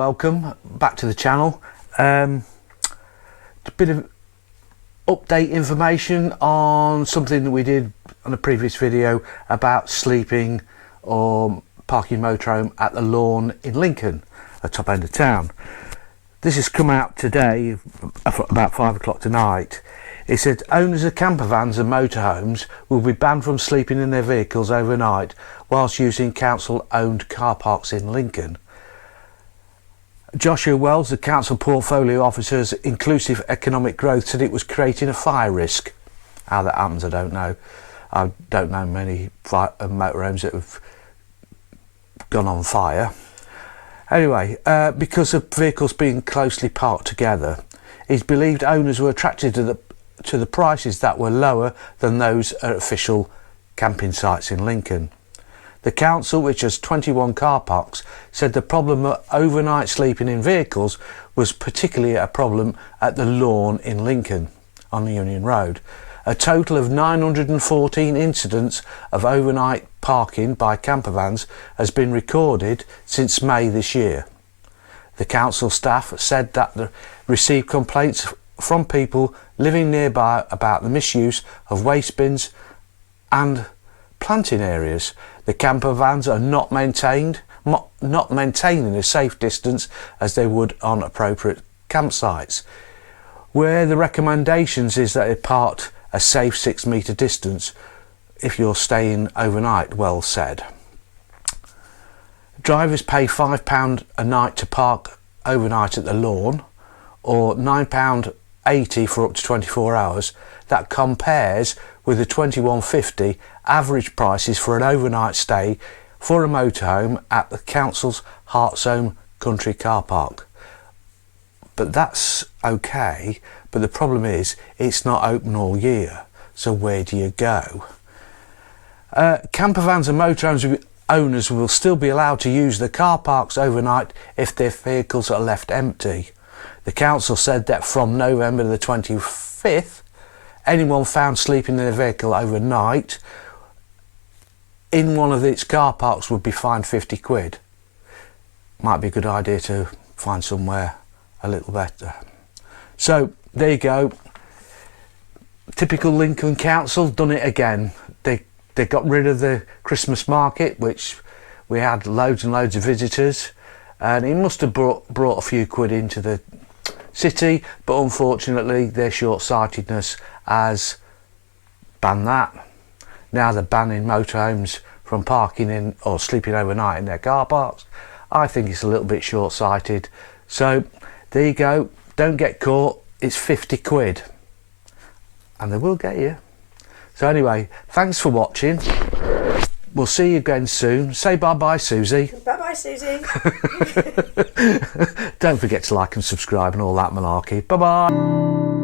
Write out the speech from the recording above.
welcome back to the channel. A bit of update information on something that we did on a previous video about sleeping or parking motorhome at the lawn in Lincoln, at top end of town. This has come out today about 5 o'clock tonight. It said owners of camper vans and motorhomes will be banned from sleeping in their vehicles overnight whilst using council owned car parks in Lincoln. Joshua Wells, the council portfolio officer's inclusive economic growth, said it was creating a fire risk. How that happens, I don't know. I don't know many motorhomes that have gone on fire. Anyway, because of vehicles being closely parked together, it's believed owners were attracted to the prices that were lower than those at official camping sites in Lincoln. The council, which has 21 car parks, said the problem of overnight sleeping in vehicles was particularly a problem at the lawn in Lincoln on the Union Road. A total of 914 incidents of overnight parking by camper vans has been recorded since May this year. The council staff said that they received complaints from people living nearby about the misuse of waste bins and planting areas. The camper vans are not maintaining a safe distance as they would on appropriate campsites, where the recommendations is that they parked a safe 6 metre distance if you're staying overnight. Well said. Drivers pay £5 a night to park overnight at the lawn, or £9.80 for up to 24 hours. That compares with the £21.50 average prices for an overnight stay for a motorhome at the council's Heartsome Country car park. But that's okay, but the problem is it's not open all year, so where do you go? Camper vans and motorhomes owners will still be allowed to use the car parks overnight if their vehicles are left empty. The council said that from November the 25th, anyone found sleeping in a vehicle overnight in one of its car parks would be fined £50. Might be a good idea to find somewhere a little better. So there you go. Typical Lincoln Council, done it again. They got rid of the Christmas market, which we had loads and loads of visitors, and it must have brought a few quid into the city, but unfortunately their short-sightedness has banned that. Now they're banning motorhomes from parking in or sleeping overnight in their car parks. I think it's a little bit short-sighted. So there you go, don't get caught. It's £50 and they will get you. So anyway, thanks for watching. We'll see you again soon. Say bye-bye, Susie. Bye-bye, Susie. Don't forget to like and subscribe and all that malarkey. Bye-bye.